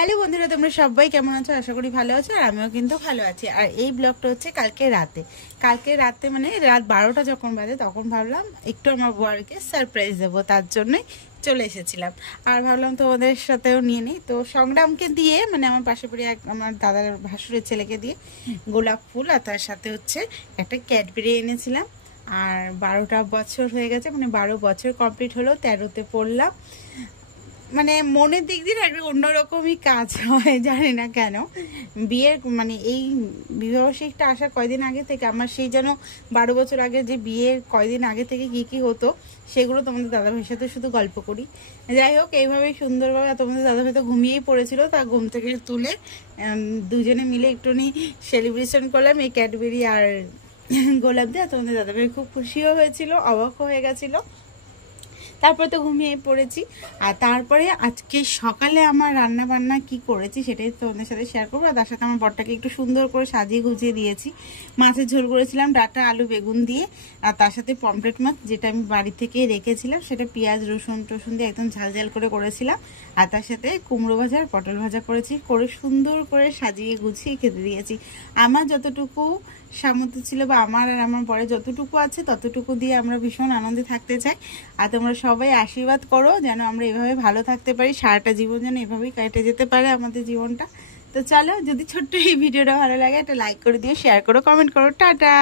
Hello বন্ধুরা, তোমরা সবাই কেমন আছো? আশা করি ভালো আছো। আর আমিও কিন্তু ভালো আছি। আর এই ব্লগটা হচ্ছে কালকে রাতে মানে রাত 12টা যখন বাজে তখন ভাবলাম একটু আমার বরকে সারপ্রাইজ দেবো, তার জন্যই চলে এসেছিলাম। আর ভাবলাম তোমাদের সাথেও নিয়ে নিই। তো সংগ্রামকে দিয়ে মানে আমার পাশে পড়ে আমার দাদার ভাসুরের ছেলেকে দিয়ে গোলাপ ফুল আর তার সাথে হচ্ছে একটা ক্যাডবেরি এনেছিলাম। আর 12টা বছর হয়ে গেছে, মানে 12 বছর কমপ্লিট হলো, 13তে পড়লাম। মানে মনের দিক দিয়ে একটা অন্যরকমই কাজ হয়, জানি না কেন। বিয়ের মানে এই বিবাহশিকটা আসার কয়দিন আগে থেকে আমার সেই যেন 12 বছর আগে যে বিয়ের কয়দিন আগে থেকে কি হতো সেগুলো তোমাদের দাদাভাইয়ের সাথে শুধু গল্প করি। যাই হোক, এইভাবেই সুন্দরভাবে তোমাদের দাদাভাই তো ঘুমিয়েই পড়েছিল, তা ঘুম থেকে তুলে দুজনে মিলে একটুখানি সেলিব্রেশন করলাম এই ক্যাডবেরি আর গোলাপ দিয়ে। তোমাদের দাদাভাই খুব খুশিও হয়েছিল, অবাকও হয়ে গেছিলো। তারপরে তো ঘুমিয়ে পড়েছি। আর তারপরে আজকে সকালে আমার রান্না বান্না কি করেছি সেটাই তোমাদের সাথে শেয়ার করবো। আর তার সাথে আমার বরটাকে একটু সুন্দর করে সাজিয়ে গুছিয়ে দিয়েছি। মাছের ঝোল করেছিলাম ডাঁটা আলু বেগুন দিয়ে, আর তার সাথে পমফ্রেট মাছ যেটা আমি বাড়ি থেকে রেখেছিলাম, সেটা পেঁয়াজ রসুন টসুন দিয়ে একদম ঝাল ঝাল করে করেছিলাম। আর তার সাথে কুমড়ো ভাজা আর পটল ভাজা করেছি, করে সুন্দর করে সাজিয়ে গুছিয়ে খেতে দিয়েছি। আমার যতটুকু সামর্থ্য ছিল বা আমার আর আমার বরের যতটুকু আছে ততটুকু দিয়ে আমরা ভীষণ আনন্দে থাকতে চাই। আর তোমরা সবাই আশীর্বাদ করো যেন আমরা এভাবে ভালো থাকতে পারি, সারাটা জীবন যেন এভাবেই কেটে যেতে পারে আমাদের জীবনটা। তো চলো, যদি ছোট্ট এই ভিডিওটা ভালো লাগে একটা লাইক করে দিও, শেয়ার করো, কমেন্ট করো। টাটা।